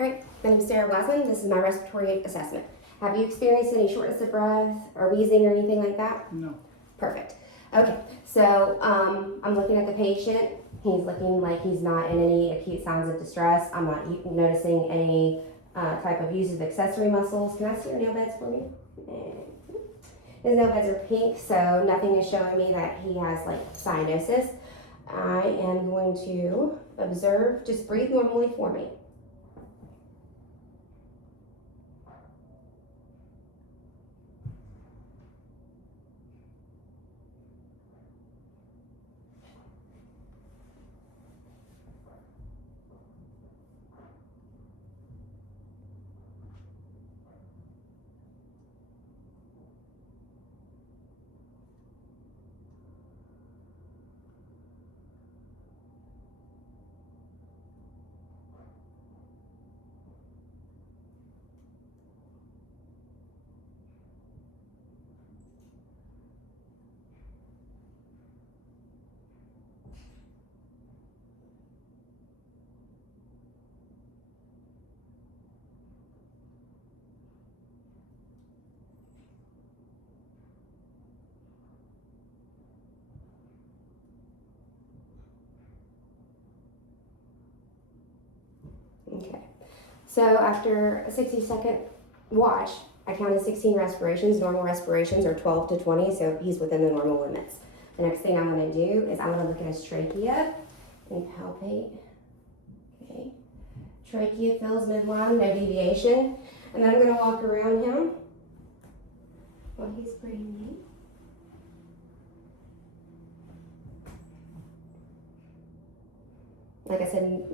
All right, my name is Sarah Blasman. This is my respiratory assessment. Have you experienced any shortness of breath or wheezing or anything like that? No. Perfect. Okay, so I'm looking at the patient. He's looking like he's not in any acute signs of distress. I'm not noticing any type of use of accessory muscles. Can I see your nail beds for me? His nail beds are pink, so nothing is showing me that he has like cyanosis. I am going to observe. Just breathe normally for me. Okay, so after a 60-second watch, I counted 16 respirations. Normal respirations are 12 to 20, so he's within the normal limits. The next thing I'm going to do is I'm going to look at his trachea and palpate. Okay, trachea fills midline, no deviation. And then I'm going to walk around him while he's breathing. Like I said,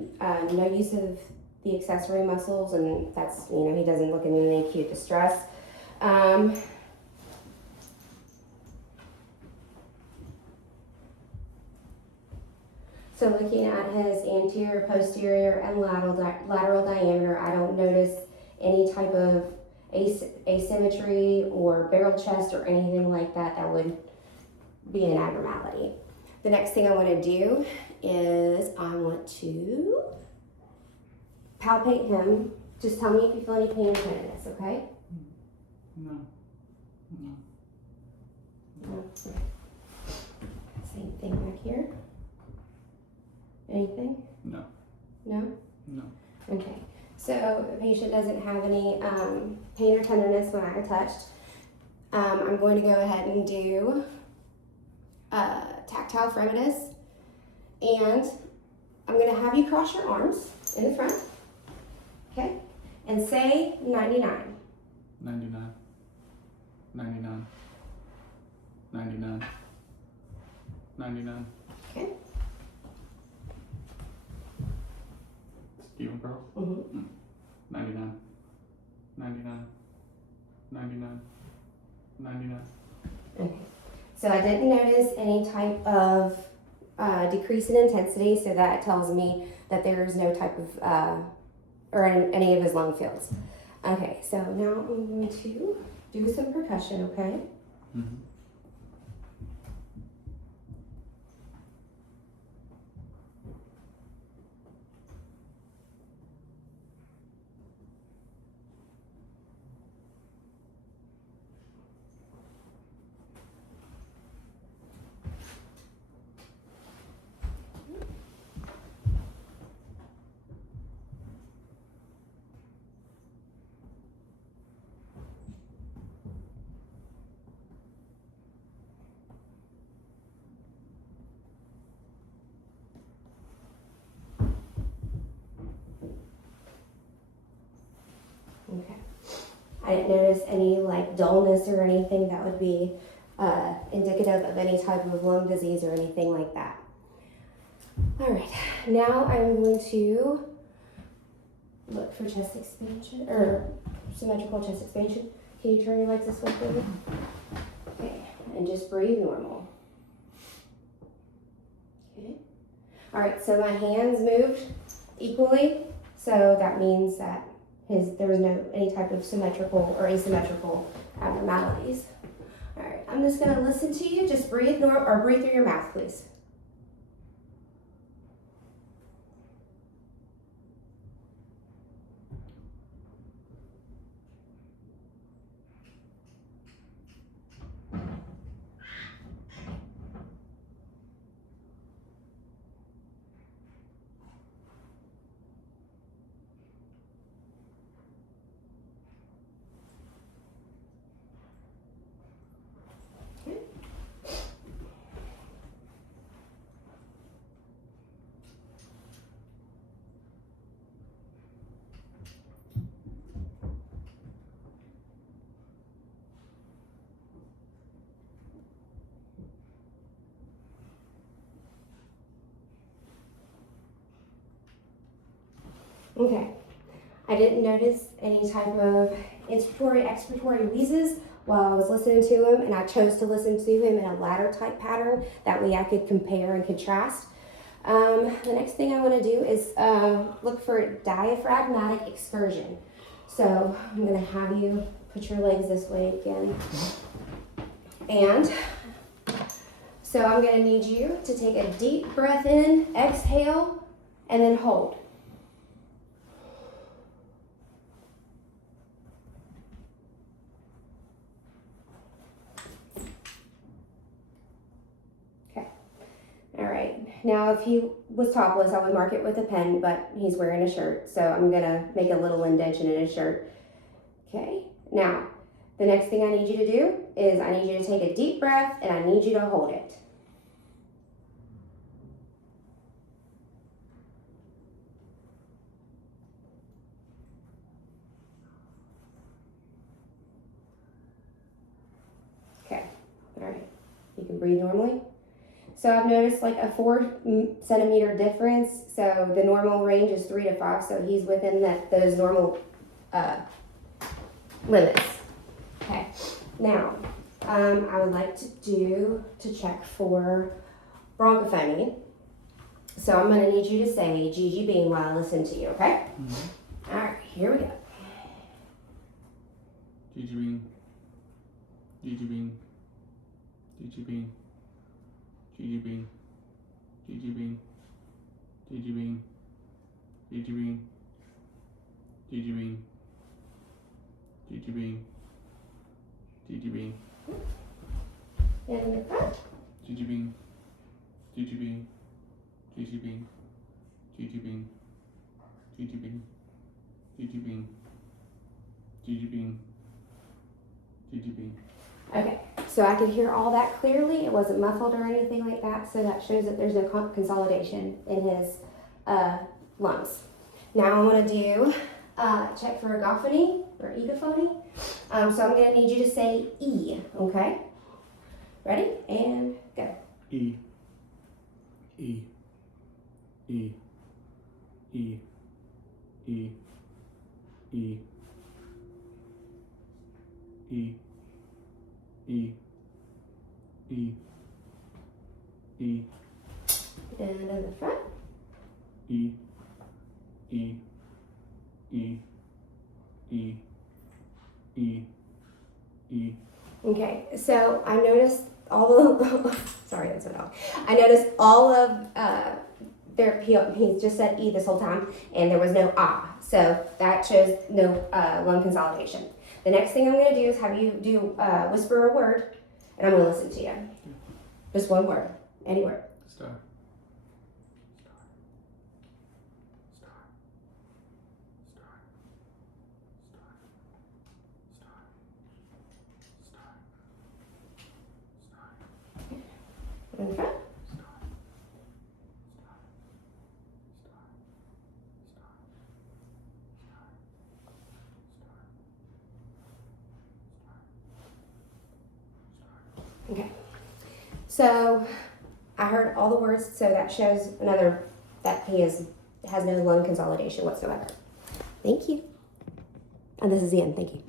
no use of the accessory muscles, and that's, he doesn't look in any acute distress. So looking at his anterior, posterior, and lateral diameter, I don't notice any type of asymmetry or barrel chest or anything like that that would be an abnormality. The next thing I want to do is I want to palpate him. Just tell me if you feel any pain or tenderness, okay? No. No. No. Same thing back here. Anything? No. No? No. Okay. So the patient doesn't have any pain or tenderness when I touched. I'm going to go ahead and do tactile fremitus, and I'm going to have you cross your arms in the front, okay, and say 99. 99. 99. 99. 99. Okay. Stephen Pearl? Mm-hmm. 99. 99. 99. 99. Okay. So I didn't notice any type of decrease in intensity, so that tells me that there's no type of, or in any of his lung fields. Okay, so now I'm going to do some percussion, okay? Mm-hmm. Okay. I didn't notice any like dullness or anything that would be indicative of any type of lung disease or anything like that. All right, now I'm going to look for chest expansion or symmetrical chest expansion. Can you turn your legs this way for me? Okay, and just breathe normal. Okay. All right, so my hands moved equally, so that means that there was no any type of symmetrical or asymmetrical abnormalities. All right, I'm just going to listen to you. Just breathe breathe through your mouth, please. Okay. I didn't notice any type of inspiratory, expiratory wheezes while I was listening to him, and I chose to listen to him in a ladder type pattern. That way I could compare and contrast. The next thing I want to do is look for diaphragmatic excursion. So I'm going to have you put your legs this way again. And so I'm going to need you to take a deep breath in, exhale, and then hold. All right, now if he was topless, I would mark it with a pen, but he's wearing a shirt, so I'm gonna make a little indentation in his shirt. Okay, now, the next thing I need you to do is I need you to take a deep breath and I need you to hold it. Okay, all right, you can breathe normally. So I've noticed like a 4 centimeter difference. So the normal range is 3 to 5. So he's within those normal limits. Okay. Now, I would like to check for bronchophony. So I'm going to need you to say Gigi Bean while I listen to you. Okay. Mm-hmm. All right. Here we go. Gigi Bean. Gigi Bean. Gigi Bean. Gigi Bean, Gigi Bean, Gigi Bean, Gigi Bean, Gigi Bean, Gigi Bean, Gigi Bean. And the front. Gigi Bean, Gigi Bean, Gigi Bean, Gigi Bean, Gigi Bean, Gigi Bean, Gigi Bean, Gigi Bean. Okay, so I could hear all that clearly. It wasn't muffled or anything like that, so that shows that there's no consolidation in his lungs. Now I want to do check for egophony or egophony. So I'm going to need you to say E, okay? Ready? And go. E, E, E, E, E, E, E. E, E, E. And in the front. E, E, E, E, E, E. Okay, so I noticed all of, sorry, that's what I noticed all of, he just said E this whole time, and there was no ah. So that shows no lung consolidation. The next thing I'm going to do is have you do whisper a word, and I'm going to listen to you. Just one word, any word. Star. Star. Star. Star. Star. Star. Star. Star. In the front. Star. Okay. So I heard all the words, so that shows another that he has no lung consolidation whatsoever. Thank you. And this is the end. Thank you.